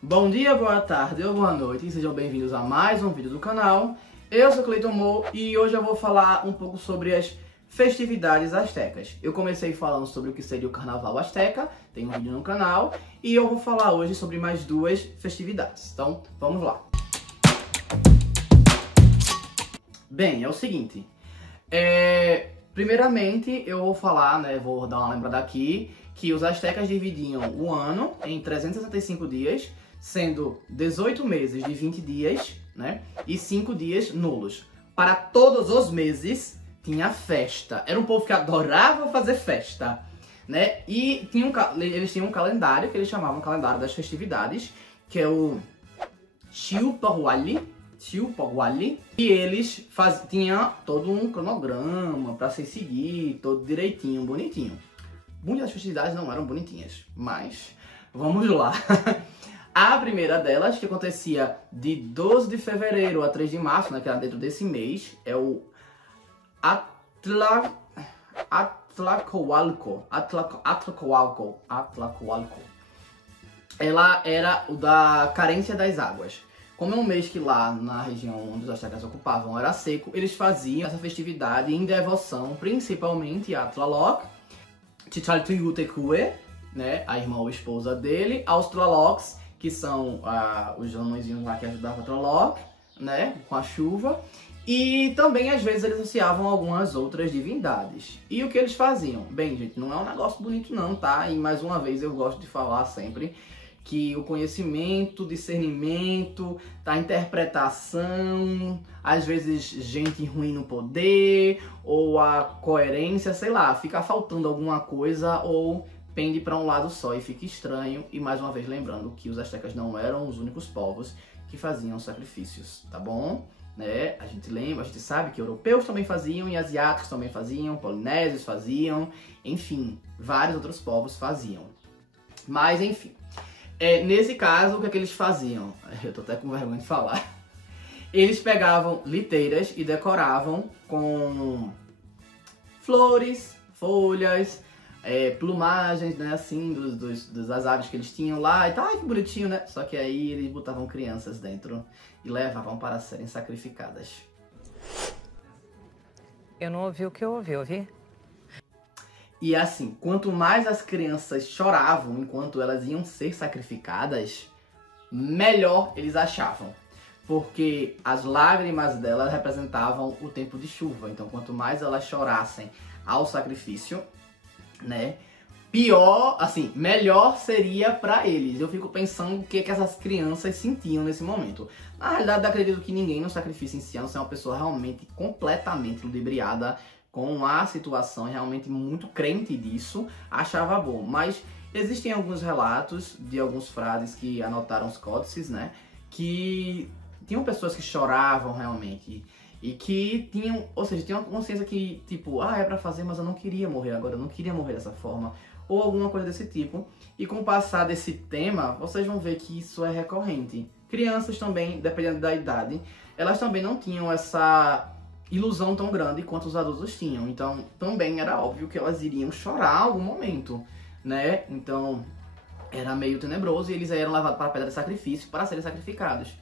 Bom dia, boa tarde ou boa noite e sejam bem-vindos a mais um vídeo do canal. Eu sou Cleiton Mo e hoje eu vou falar um pouco sobre as festividades astecas. Eu comecei falando sobre o que seria o Carnaval Azteca, tem um vídeo no canal, e eu vou falar hoje sobre mais duas festividades. Então, vamos lá. Bem, é o seguinte, primeiramente eu vou falar, vou dar uma lembrada aqui, que os astecas dividiam o ano em 365 dias, sendo 18 meses de 20 dias, e 5 dias nulos. Para todos os meses tinha festa. Era um povo que adorava fazer festa, E eles tinham um calendário que eles chamavam calendário das festividades, que é o Xiuhpohualli, e eles tinham todo um cronograma para se seguir, todo direitinho, bonitinho. Muitas das festividades não eram bonitinhas, mas vamos lá. A primeira delas, que acontecia de 12 de fevereiro a 3 de março, que era dentro desse mês, é o Atlacowalco. Ela era o da carência das águas. Como é um mês que lá na região onde os astecas ocupavam era seco, eles faziam essa festividade em devoção principalmente a Tlaloc, Tichaltiyutecuhtli, a irmã ou esposa dele, aos Tlalocs, que são os anõezinhos lá que ajudavam a Tlaloc, com a chuva, e também às vezes eles associavam algumas outras divindades. E o que eles faziam? Bem, gente, não é um negócio bonito não, tá? E mais uma vez eu gosto de falar sempre que o conhecimento, discernimento, a interpretação, às vezes gente ruim no poder, ou a coerência, sei lá, fica faltando alguma coisa ou pende para um lado só e fica estranho. E mais uma vez lembrando que os astecas não eram os únicos povos que faziam sacrifícios, tá bom? A gente lembra, a gente sabe que europeus também faziam e asiáticos também faziam, polinésios faziam, enfim, vários outros povos faziam. Mas enfim. Nesse caso, o que é que eles faziam? Eu tô até com vergonha de falar. Eles pegavam liteiras e decoravam com flores, folhas, plumagens, assim, das aves que eles tinham lá. E tal, que bonitinho, Só que aí eles botavam crianças dentro e levavam para serem sacrificadas. Eu não ouvi o que eu ouvi? E assim, quanto mais as crianças choravam enquanto elas iam ser sacrificadas, melhor eles achavam. Porque as lágrimas delas representavam o tempo de chuva. Então, quanto mais elas chorassem ao sacrifício, melhor seria para eles. Eu fico pensando o que essas crianças sentiam nesse momento. Na realidade, eu acredito que ninguém no sacrifício em si, a não ser uma pessoa realmente completamente ludibriada com a situação, realmente muito crente disso, achava bom. Mas existem alguns relatos de alguns frades que anotaram os códices, que tinham pessoas que choravam realmente e que tinham, ou seja, tinham uma consciência que, tipo, é pra fazer, mas eu não queria morrer agora, eu não queria morrer dessa forma, ou alguma coisa desse tipo. E com o passar desse tema, vocês vão ver que isso é recorrente. Crianças também, dependendo da idade, elas também não tinham essa ilusão tão grande quanto os adultos tinham. Então, também era óbvio que elas iriam chorar em algum momento, Então, era meio tenebroso e eles eram levados para a pedra de sacrifício para serem sacrificados.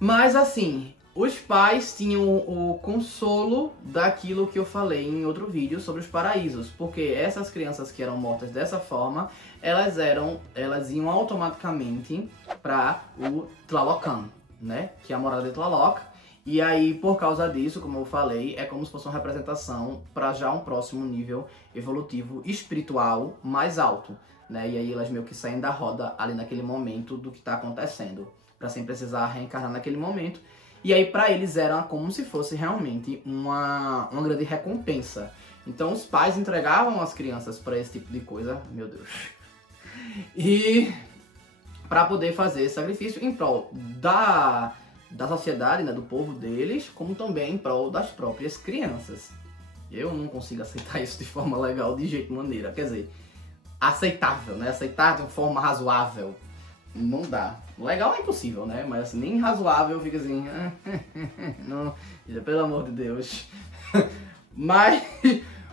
Mas, assim, os pais tinham o consolo daquilo que eu falei em outro vídeo sobre os paraísos. Porque essas crianças que eram mortas dessa forma, elas iam automaticamente para o Tlalocan, que é a morada de Tlaloc. E aí, por causa disso, como eu falei, é como se fosse uma representação para já um próximo nível evolutivo espiritual mais alto, E aí elas meio que saem da roda ali naquele momento do que está acontecendo, para sem precisar reencarnar naquele momento. E aí para eles era como se fosse realmente uma grande recompensa. Então os pais entregavam as crianças para esse tipo de coisa, meu Deus. E para poder fazer esse sacrifício em prol da sociedade, do povo deles, como também em prol das próprias crianças. Eu não consigo aceitar isso de forma legal, de jeito maneira. Quer dizer, aceitável, Aceitar de forma razoável. Não dá. Legal é impossível, Mas assim, nem razoável fica assim... não, pelo amor de Deus. Mas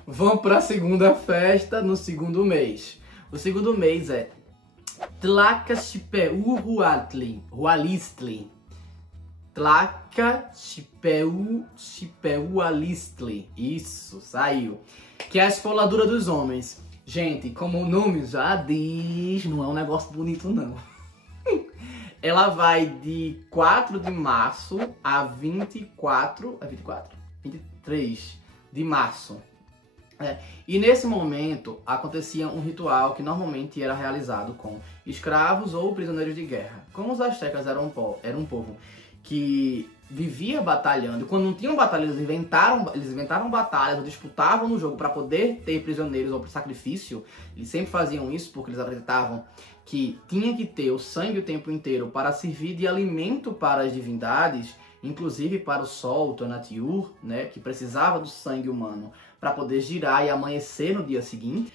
vamos para a segunda festa no segundo mês. O segundo mês é Tlacaxipeuhualistli. Tlacaxipeuhualistli. Isso, saiu. Que é a esfoladura dos homens. Gente, como o nome já diz, não é um negócio bonito, não. Ela vai de 4 de março a 23 de março. E nesse momento acontecia um ritual que normalmente era realizado com escravos ou prisioneiros de guerra. Como os astecas eram um povo que vivia batalhando, e quando não tinham batalha eles inventaram batalhas, ou disputavam no jogo para poder ter prisioneiros ou para sacrifício. Eles sempre faziam isso porque eles acreditavam que tinha que ter o sangue o tempo inteiro para servir de alimento para as divindades, inclusive para o sol, o Tonatiuh, né, que precisava do sangue humano para poder girar e amanhecer no dia seguinte.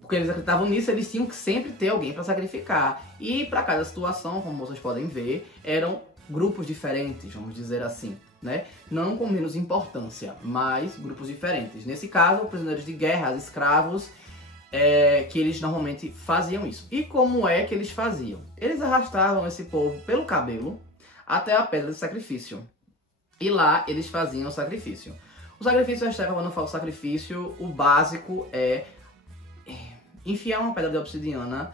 Porque eles acreditavam nisso, eles tinham que sempre ter alguém para sacrificar. E para cada situação, como vocês podem ver, eram grupos diferentes, vamos dizer assim, né? Não com menos importância, mas grupos diferentes. Nesse caso, prisioneiros de guerra, escravos, que eles normalmente faziam isso. E como é que eles faziam? Eles arrastavam esse povo pelo cabelo até a pedra de sacrifício. E lá eles faziam o sacrifício. O sacrifício asteca, quando eu falo sacrifício, o básico é enfiar uma pedra de obsidiana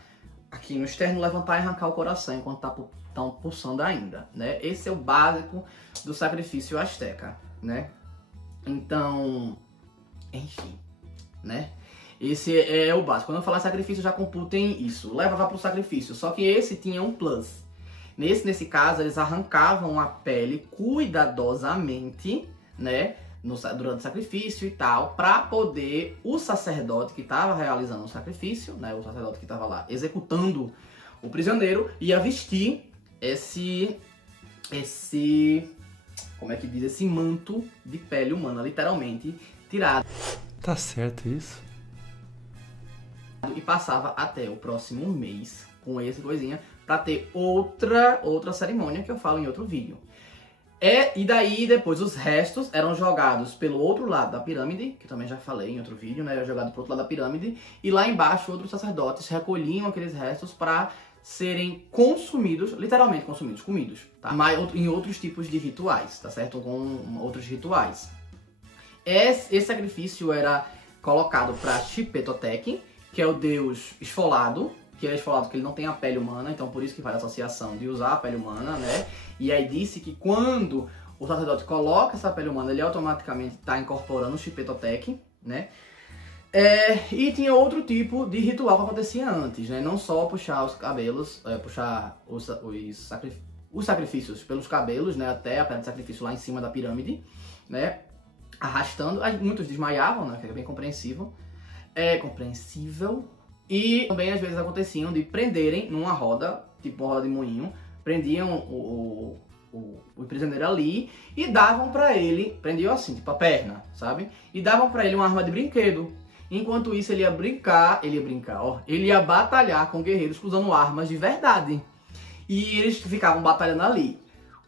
aqui no externo, levantar e arrancar o coração enquanto estão pulsando ainda, né? Esse é o básico do sacrifício asteca, né? Então, enfim, né? Esse é o básico. Quando eu falar sacrifício, já computem isso. Levava para o sacrifício, só que esse tinha um plus. Nesse caso, eles arrancavam a pele cuidadosamente, né? Durante o sacrifício e tal, para poder o sacerdote que estava realizando o sacrifício, né, o sacerdote que estava lá executando o prisioneiro, ia vestir esse como é que diz, esse manto de pele humana, literalmente tirado. Tá certo isso? E passava até o próximo mês com essa coisinha para ter outra cerimônia que eu falo em outro vídeo. E daí, depois, os restos eram jogados pelo outro lado da pirâmide, que também já falei em outro vídeo, né? Era jogado pro outro lado da pirâmide. E lá embaixo, outros sacerdotes recolhiam aqueles restos para serem consumidos, literalmente consumidos, comidos, tá? Mas em outros tipos de rituais, tá certo? Com outros rituais. Esse sacrifício era colocado para Xipetotec, que é o deus esfolado, que é esfolado que ele não tem a pele humana, então por isso que faz a associação de usar a pele humana, né? E aí disse que quando o sacerdote coloca essa pele humana, ele automaticamente está incorporando o Xipetotec, né? E tinha outro tipo de ritual que acontecia antes, né? Não só puxar os cabelos, puxar os sacrifícios pelos cabelos, né? Até a pedra de sacrifício lá em cima da pirâmide, né? Arrastando. Muitos desmaiavam, né? Que é bem compreensível. E também às vezes aconteciam de prenderem numa roda, tipo uma roda de moinho, prendiam o prisioneiro ali e davam pra ele, prendiam assim, tipo a perna, sabe? E davam pra ele uma arma de brinquedo. Enquanto isso ele ia batalhar com guerreiros usando armas de verdade. E eles ficavam batalhando ali.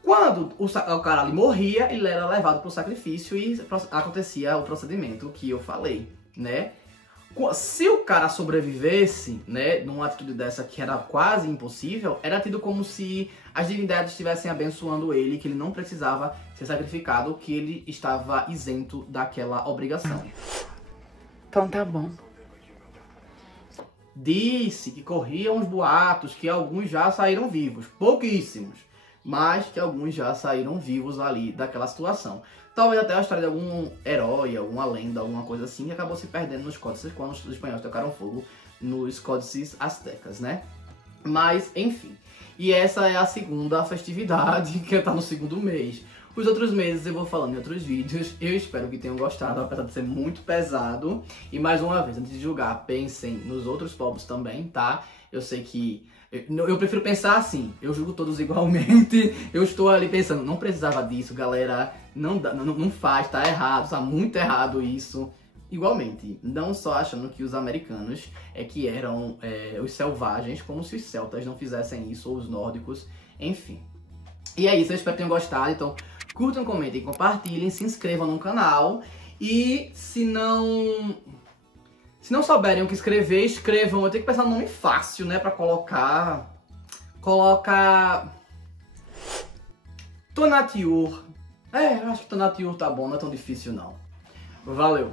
Quando o cara ali morria, ele era levado pro sacrifício e acontecia o procedimento que eu falei, né? Se o cara sobrevivesse, né, numa atitude dessa que era quase impossível, era tido como se as divindades estivessem abençoando ele, que ele não precisava ser sacrificado, que ele estava isento daquela obrigação. Então tá bom. Disse que corriam os boatos que alguns já saíram vivos, pouquíssimos, mas que alguns já saíram vivos ali daquela situação. Talvez até a história de algum herói, alguma lenda, alguma coisa assim, que acabou se perdendo nos códices quando os espanhóis tocaram fogo nos códices astecas, né? Mas, enfim. E essa é a segunda festividade, que está no segundo mês. Os outros meses eu vou falando em outros vídeos. Eu espero que tenham gostado, apesar de ser muito pesado. E mais uma vez, antes de julgar, pensem nos outros povos também, tá? Eu sei que... Eu prefiro pensar assim, eu julgo todos igualmente. Eu estou ali pensando, não precisava disso, galera. Não faz, tá errado, tá muito errado isso. Igualmente, não só achando que os americanos que eram os selvagens, como se os celtas não fizessem isso, ou os nórdicos, enfim. E é isso, eu espero que tenham gostado. Então, curtam, comentem, compartilhem, se inscrevam no canal. E se Se não souberem o que escrever, escrevam. Eu tenho que pensar num nome fácil, né, pra colocar. Tonatiuh. Eu acho que Tonatiuh tá bom, não é tão difícil não. Valeu!